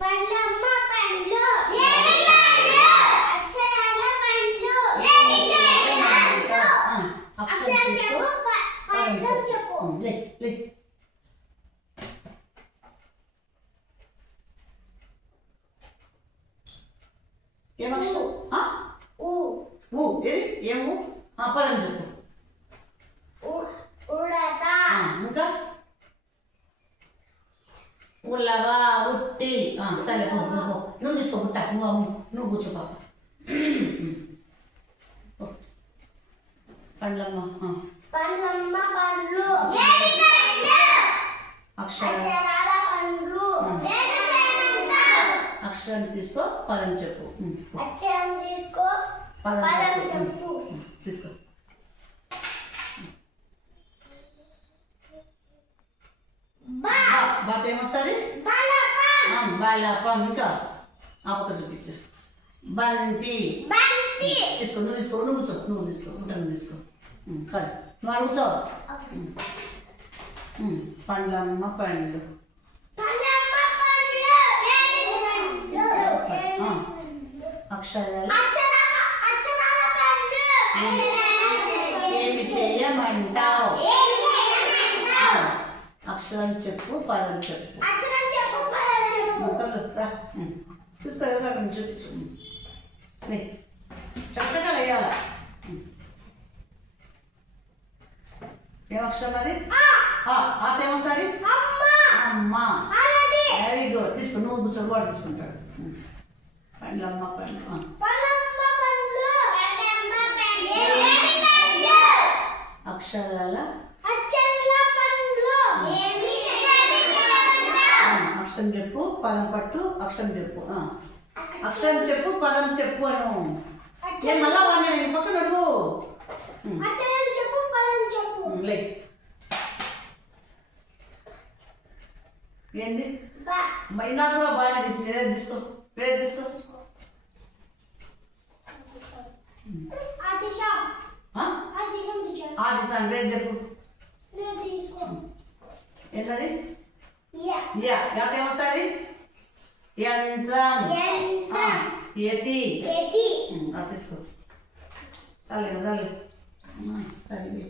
పండ్లమ్మ పండ్లు ఏమి పండ్లు అక్షరాల పండ్లు ఏమి పండ్లు అక్షరం చెప్పు పండ్లు చెప్పు లే లే ఏమక్షరం ఊ ఊ ఏది ఏము పదం చెప్పు ఉడత ఇంకా ఉల్లవా ఉట్టి సరే నువ్వు తీసుకో పుట్ట నువ్వు కూర్చో పాప పండ్లమ్మ పండ్లమ్మ పండ్లు అక్షరాల పండ్లు అక్షరం తీసుకో పదం చెప్పు అక్షరం తీసుకో పదం చెప్పు తీసుకో బాత ఏమొస్తుంది బాలపం ఇంకా ఆ పక్క చూపించు బంతి తీసుకో నువ్వు కూర్చో నువ్వు తీసుకో నువ్వు తీసుకో కానీ నువ్వు అడుగుచో పండ్లమ్మ పండ్లు అక్షరాలు ఏమి చేయమంటావు అక్షరం చెప్పు పదం చెప్పు చూసుకో చూపించు చక్కగా వేయాల ఏమక్షరం అది ఏమొస్తుంది అమ్మ వెరీ గుడ్ తీసుకో నువ్వు కూర్చొని కూడా తీసుకుంటాడు పండ్లమ్మ పండ్లు అక్షరాల అక్షరం చెప్పు పదం పట్టు అక్షరం చెప్పు అక్షరం చెప్పు పదం చెప్పు అను నేను మళ్ళా వాడినా నేను పక్కన అడుగు లే ఏంది మైనా కూడా బాగా తీసింది ఏదో తీసుకో పేరు తీసుకో ఆదిశాన్ పేరు చెప్పు ఏంటది ఏమొస్తుంది యంత్రం యతి తీసుకో చాలే చాలే